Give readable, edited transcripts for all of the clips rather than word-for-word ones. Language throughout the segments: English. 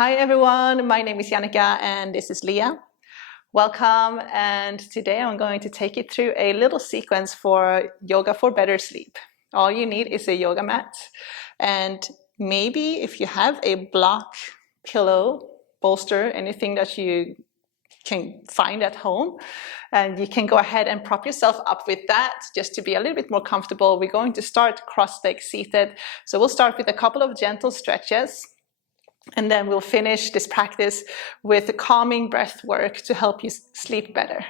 Hi everyone, my name is YOGANNICA and this is Leah. Welcome, and today I'm going to take you through a little sequence for yoga for better sleep. All you need is a yoga mat, and maybe if you have a block, pillow, bolster, anything that you can find at home, and you can go ahead and prop yourself up with that just to be a little bit more comfortable. We're going to start cross-legged seated, so we'll start with a couple of gentle stretches. And then we'll finish this practice with calming breath work to help you sleep better.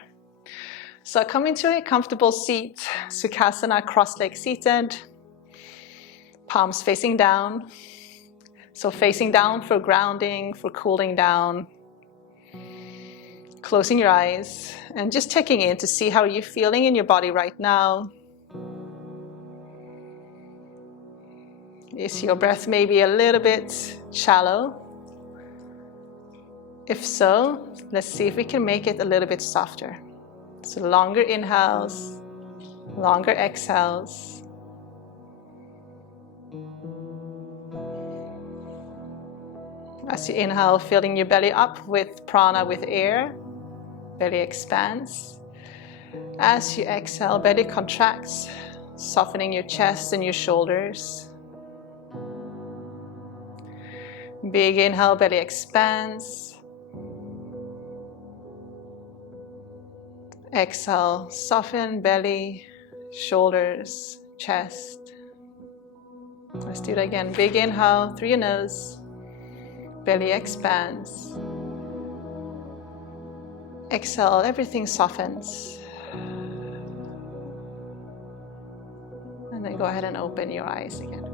So come into a comfortable seat, Sukhasana, cross-legged seated, palms facing down. So facing down for grounding, for cooling down. Closing your eyes and just checking in to see how you're feeling in your body right now. Is your breath maybe a little bit shallow? If so, let's see if we can make it a little bit softer. So longer inhales, longer exhales. As you inhale, filling your belly up with prana, with air, belly expands. As you exhale, belly contracts, softening your chest and your shoulders. Big inhale, belly expands. Exhale, soften belly, shoulders, chest. Let's do it again. Big inhale through your nose. Belly expands. Exhale, everything softens. And then go ahead and open your eyes again.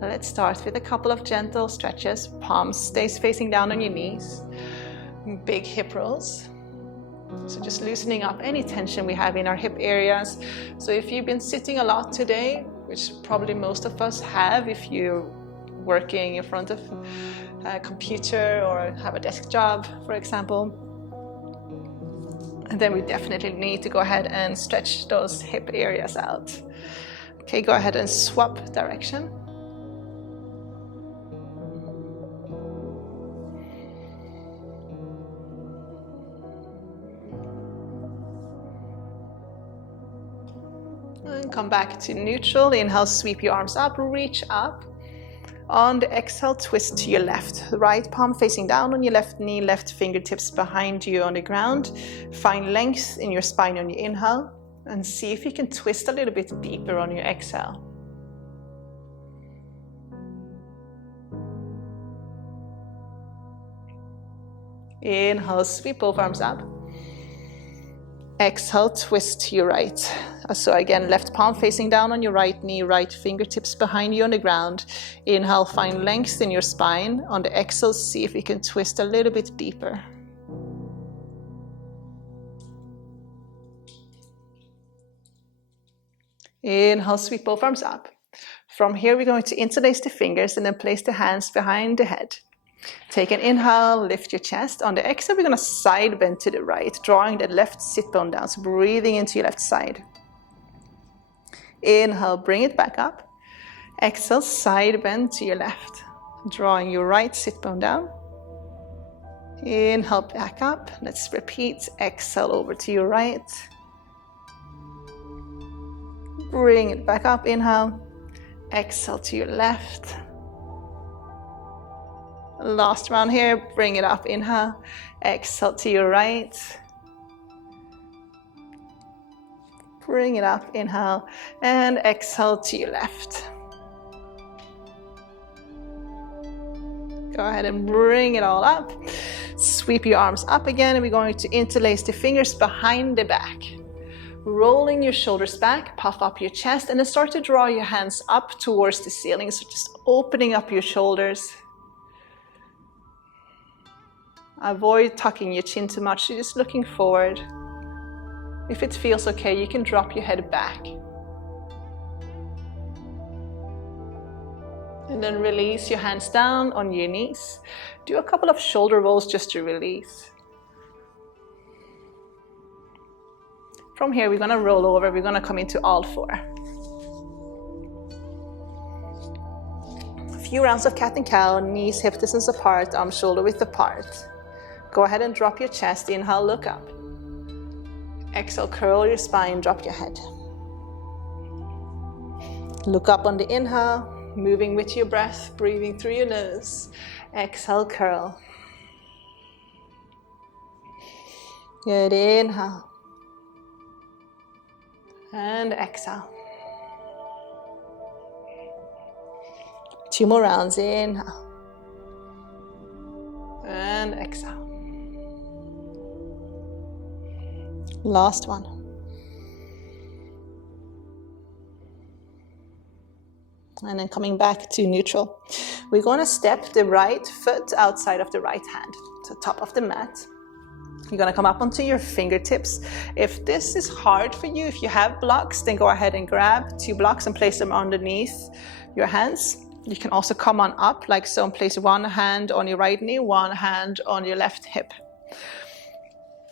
Let's start with a couple of gentle stretches. Palms stays facing down on your knees. Big hip rolls. So just loosening up any tension we have in our hip areas. So if you've been sitting a lot today, which probably most of us have if you're working in front of a computer or have a desk job, for example, and then we definitely need to go ahead and stretch those hip areas out. Okay, go ahead and swap direction. And come back to neutral. Inhale, sweep your arms up, reach up. On the exhale, twist to your left. Right palm facing down on your left knee, left fingertips behind you on the ground. Find length in your spine on your inhale, and see if you can twist a little bit deeper on your exhale. Inhale, sweep both arms up. Exhale, twist to your right. So again, left palm facing down on your right knee, right fingertips behind you on the ground. Inhale, find length in your spine. On the exhale, see if you can twist a little bit deeper. Inhale, sweep both arms up. From here, we're going to interlace the fingers and then place the hands behind the head. Take an inhale, lift your chest. On the exhale, we're going to side bend to the right, drawing the left sit bone down. So breathing into your left side. Inhale, bring it back up. Exhale, side bend to your left, drawing your right sit bone down. Inhale, back up. Let's repeat. Exhale, over to your right. Bring it back up. Inhale. Exhale to your left. Last round here, bring it up, inhale, exhale to your right. Bring it up, inhale, and exhale to your left. Go ahead and bring it all up. Sweep your arms up again, and we're going to interlace the fingers behind the back. Rolling your shoulders back, puff up your chest, and then start to draw your hands up towards the ceiling. So just opening up your shoulders. Avoid tucking your chin too much, just looking forward. If it feels okay, you can drop your head back. And then release your hands down on your knees. Do a couple of shoulder rolls just to release. From here, we're going to roll over. We're going to come into all four. few rounds of cat and cow, knees hip distance apart, arms shoulder width apart. Go ahead and drop your chest. Inhale, look up. Exhale, curl your spine, drop your head. Look up on the inhale, moving with your breath, breathing through your nose. Exhale, curl. Good, inhale. And exhale. 2 more rounds, inhale. And exhale. Last one. And then coming back to neutral. We're going to step the right foot outside of the right hand, to the top of the mat. You're going to come up onto your fingertips. If this is hard for you, if you have blocks, then go ahead and grab 2 blocks and place them underneath your hands. You can also come on up like so and place one hand on your right knee, one hand on your left hip.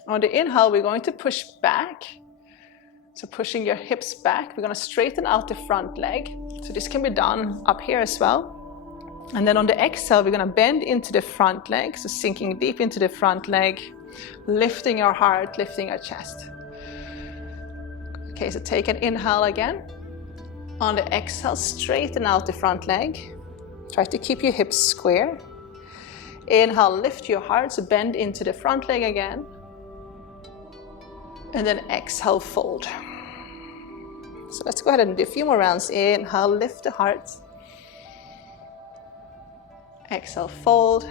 On the inhale, we're going to push back. So pushing your hips back, we're going to straighten out the front leg. So this can be done up here as well. And then on the exhale, we're going to bend into the front leg. So sinking deep into the front leg, lifting our heart, lifting our chest. Okay, so take an inhale again. On the exhale, straighten out the front leg. Try to keep your hips square. Inhale, lift your heart, so bend into the front leg again. And then exhale, fold. So let's go ahead and do a few more rounds. Inhale, lift the heart. Exhale, fold.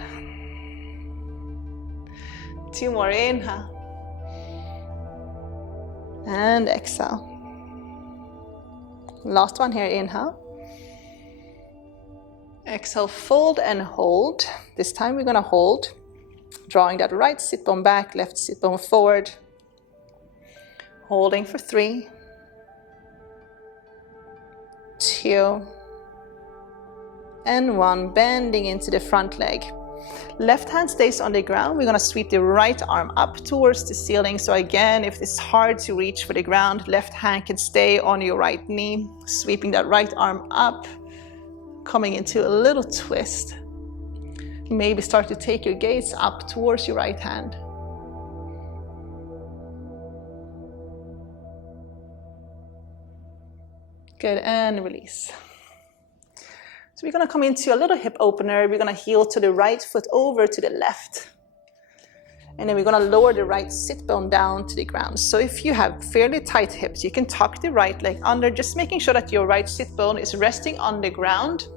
2 more, inhale. And exhale. Last one here, inhale. Exhale, fold and hold. This time we're going to hold, drawing that right sit bone back, left sit bone forward. Holding for 3, 2, and 1. Bending into the front leg. Left hand stays on the ground. We're going to sweep the right arm up towards the ceiling. So again, if it's hard to reach for the ground, left hand can stay on your right knee, sweeping that right arm up, coming into a little twist. Maybe start to take your gaze up towards your right hand. Good, and release. So we're going to come into a little hip opener. We're going to heel to the right foot over to the left. And then we're going to lower the right sit bone down to the ground. So if you have fairly tight hips, you can tuck the right leg under, just making sure that your right sit bone is resting on the ground.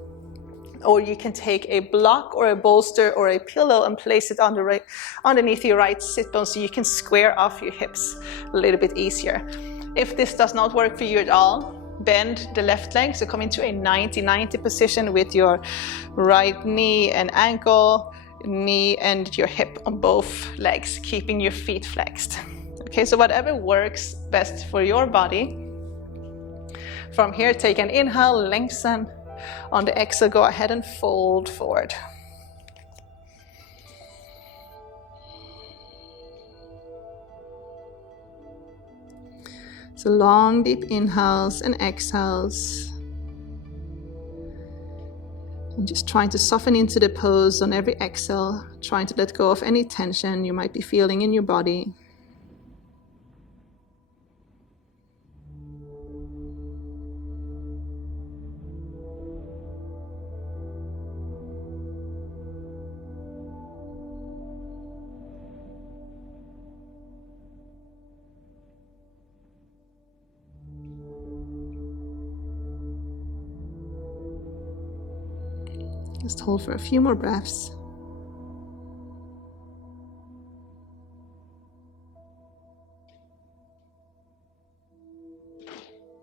Or you can take a block or a bolster or a pillow and place it underneath your right sit bone so you can square off your hips a little bit easier. If this does not work for you at all, bend the left leg, so come into a 90-90 position with your right knee and ankle, knee and your hip on both legs, keeping your feet flexed. Okay, so whatever works best for your body. From here, take an inhale, lengthen. On the exhale, go ahead and fold forward. So long, deep inhales and exhales. And just trying to soften into the pose on every exhale, trying to let go of any tension you might be feeling in your body. Just hold for a few more breaths.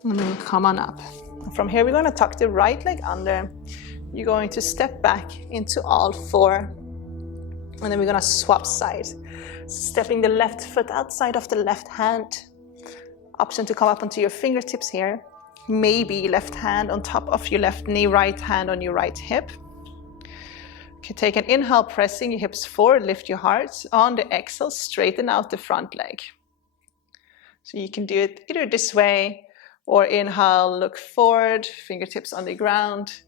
And then come on up. From here, we're going to tuck the right leg under. You're going to step back into all 4. And then we're going to swap sides. Stepping the left foot outside of the left hand. Option to come up onto your fingertips here. Maybe left hand on top of your left knee, right hand on your right hip. Okay, take an inhale, pressing your hips forward, lift your heart. On the exhale, straighten out the front leg. So you can do it either this way, or inhale, look forward, fingertips on the ground.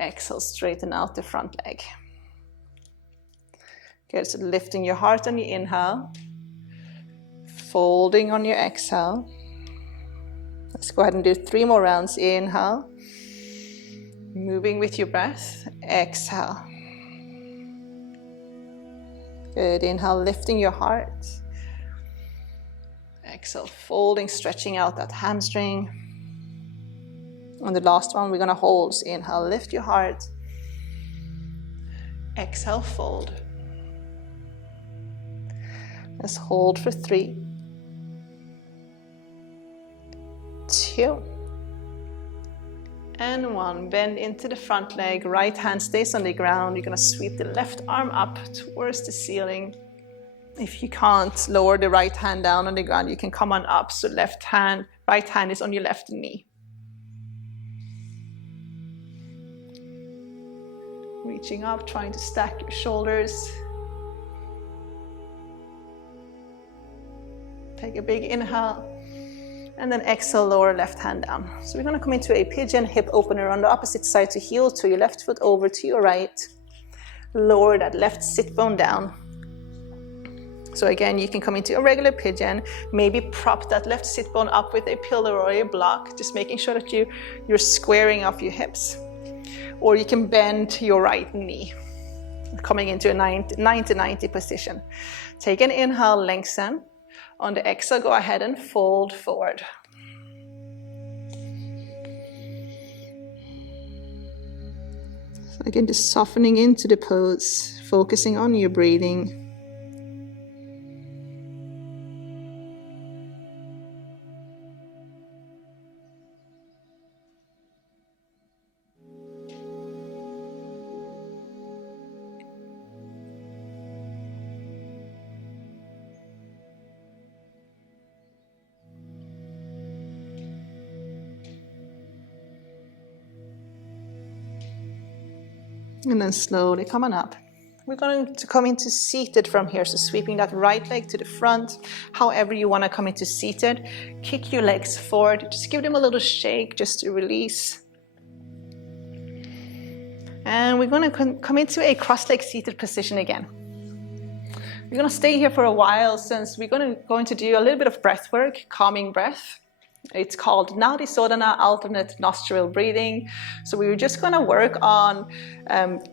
Exhale, straighten out the front leg. Good, so lifting your heart on your inhale, folding on your exhale. Let's go ahead and do 3 more rounds. Inhale, moving with your breath. Exhale. Good, inhale, lifting your heart. Exhale, folding, stretching out that hamstring. On the last one, we're gonna hold. So inhale, lift your heart. Exhale, fold. Let's hold for 3, 2, and 1. Bend into the front leg. Right hand stays on the ground. You're gonna sweep the left arm up towards the ceiling. If you can't lower the right hand down on the ground, you can come on up. So right hand is on your left knee. Reaching up, trying to stack your shoulders. Take a big inhale, and then exhale, lower left hand down. So we're gonna come into a pigeon hip opener on the opposite side. So heel to your left foot over to your right. Lower that left sit bone down. So again, you can come into a regular pigeon, maybe prop that left sit bone up with a pillow or a block, just making sure that you're squaring off your hips. Or you can bend your right knee, coming into a 90 position. Take an inhale, lengthen. On the exhale, go ahead and fold forward. So again, just softening into the pose, focusing on your breathing. And then slowly come on up. We're going to come into seated from here. So sweeping that right leg to the front. However you want to come into seated. Kick your legs forward. Just give them a little shake just to release. And we're going to come into a cross-leg seated position again. We're going to stay here for a while since we're going to do a little bit of breath work, calming breath. It's called Nadi Sodhana, alternate nostril breathing. So we were just going to work on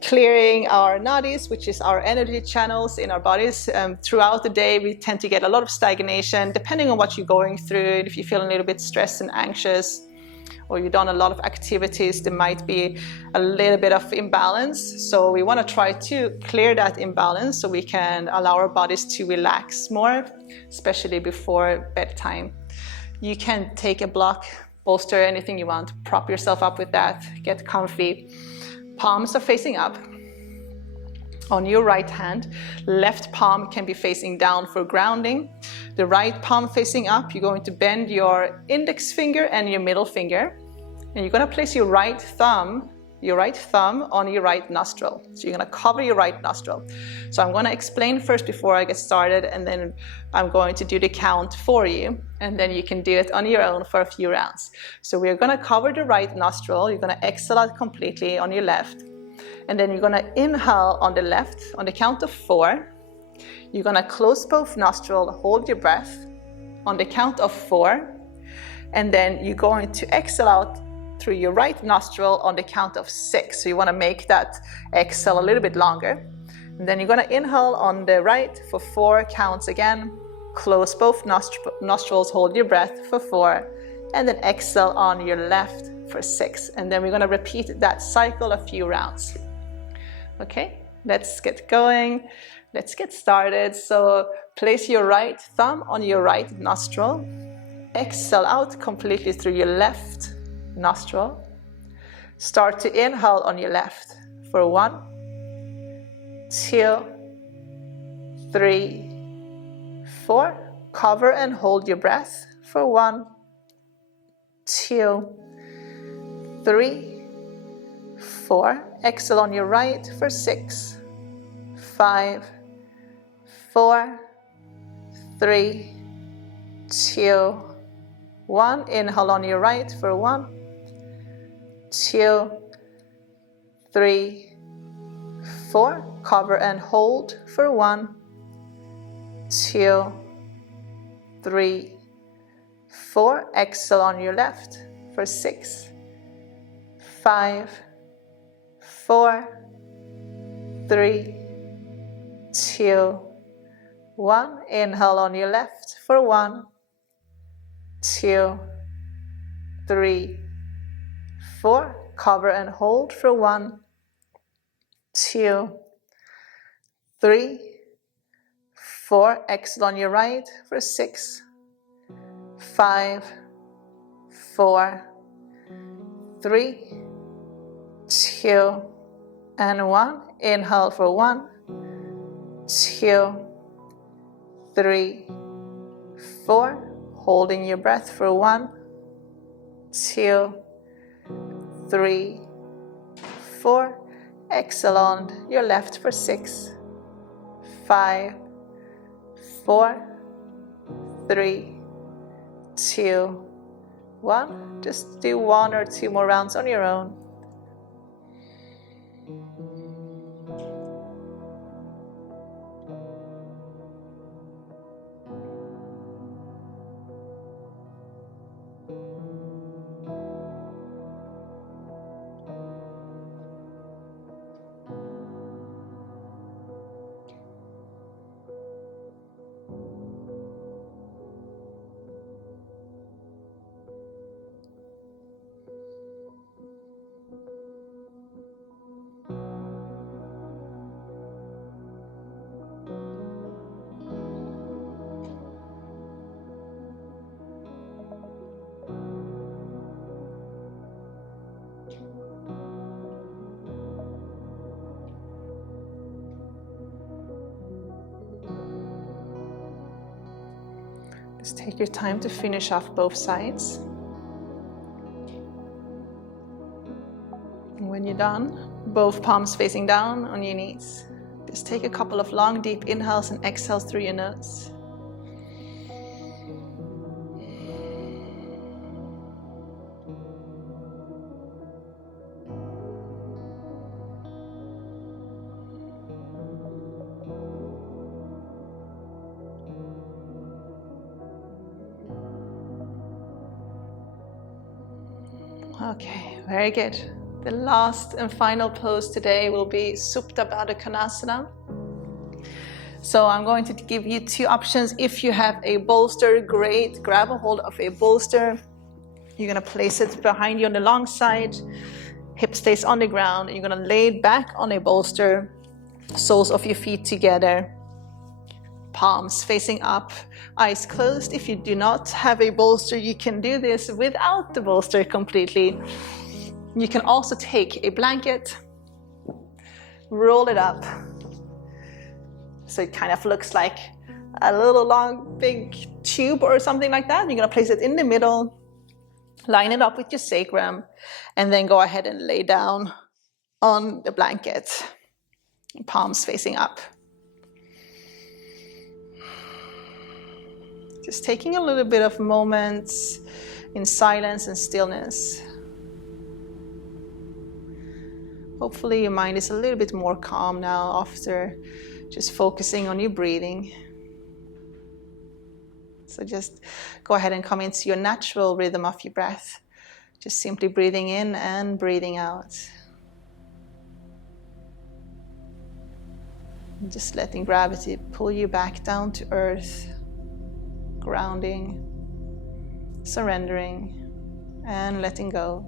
clearing our nadis, which is our energy channels in our bodies. Throughout the day, we tend to get a lot of stagnation, depending on what you're going through. If you feel a little bit stressed and anxious, or you've done a lot of activities, there might be a little bit of imbalance. So we want to try to clear that imbalance so we can allow our bodies to relax more, especially before bedtime. You can take a block, bolster, anything you want, prop yourself up with that, get comfy. Palms are facing up on your right hand. Left palm can be facing down for grounding. The right palm facing up, you're going to bend your index finger and your middle finger. And you're going to place your right thumb on your right nostril. So you're going to cover your right nostril. So I'm going to explain first before I get started, and then I'm going to do the count for you, and then you can do it on your own for a few rounds. So we're going to cover the right nostril. You're going to exhale out completely on your left, and then you're going to inhale on the left on the count of 4. You're going to close both nostrils, hold your breath on the count of 4, and then you're going to exhale out through your right nostril on the count of 6. So you want to make that exhale a little bit longer. And then you're going to inhale on the right for 4 counts again. Close both nostrils, hold your breath for 4, and then exhale on your left for 6. And then we're going to repeat that cycle a few rounds. Okay, let's get going. Let's get started. So place your right thumb on your right nostril. Exhale out completely through your left nostril. Start to inhale on your left for 1, 2, 3, 4. Cover and hold your breath for 1, 2, 3, 4. Exhale on your right for 6, 5, 4, 3, 2, 1. Inhale on your right for 1, 2, 3, 4. Cover and hold for 1, 2, 3, 4. Exhale on your left for 6, 5, 4, 3, 2, 1. Inhale on your left for 1, 2, 3, 4. Cover and hold for 1, 2, 3, 4. Exhale on your right for 6, 5, 4, 3, 2, and 1. Inhale for 1, 2, 3, 4. Holding your breath for 1, 2, 3, 4. Exhale on your left for 6, 5, 4, 3, 2, 1. Just do 1 or 2 more rounds on your own. Just take your time to finish off both sides. And when you're done, both palms facing down on your knees. Just take a couple of long, deep inhales and exhales through your nose. Okay, very good. The last and final pose today will be Supta Baddha Konasana. So I'm going to give you 2 options. If you have a bolster, great. Grab a hold of a bolster. You're going to place it behind you on the long side. Hip stays on the ground. You're going to lay it back on a bolster. Soles of your feet together. Palms facing up, eyes closed. If you do not have a bolster, you can do this without the bolster completely. You can also take a blanket, roll it up, so it kind of looks like a little long, big tube or something like that. You're gonna place it in the middle, line it up with your sacrum, and then go ahead and lay down on the blanket, palms facing up. Just taking a little bit of moments in silence and stillness. Hopefully your mind is a little bit more calm now after just focusing on your breathing. So just go ahead and come into your natural rhythm of your breath. Just simply breathing in and breathing out. And just letting gravity pull you back down to earth. Grounding, surrendering, and letting go.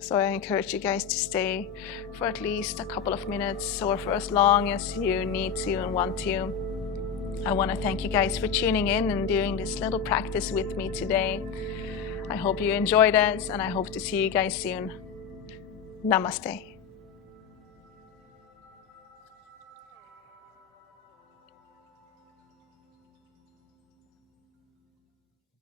So I encourage you guys to stay for at least a couple of minutes or for as long as you need to and want to. I want to thank you guys for tuning in and doing this little practice with me today. I hope you enjoyed it, and I hope to see you guys soon. Namaste.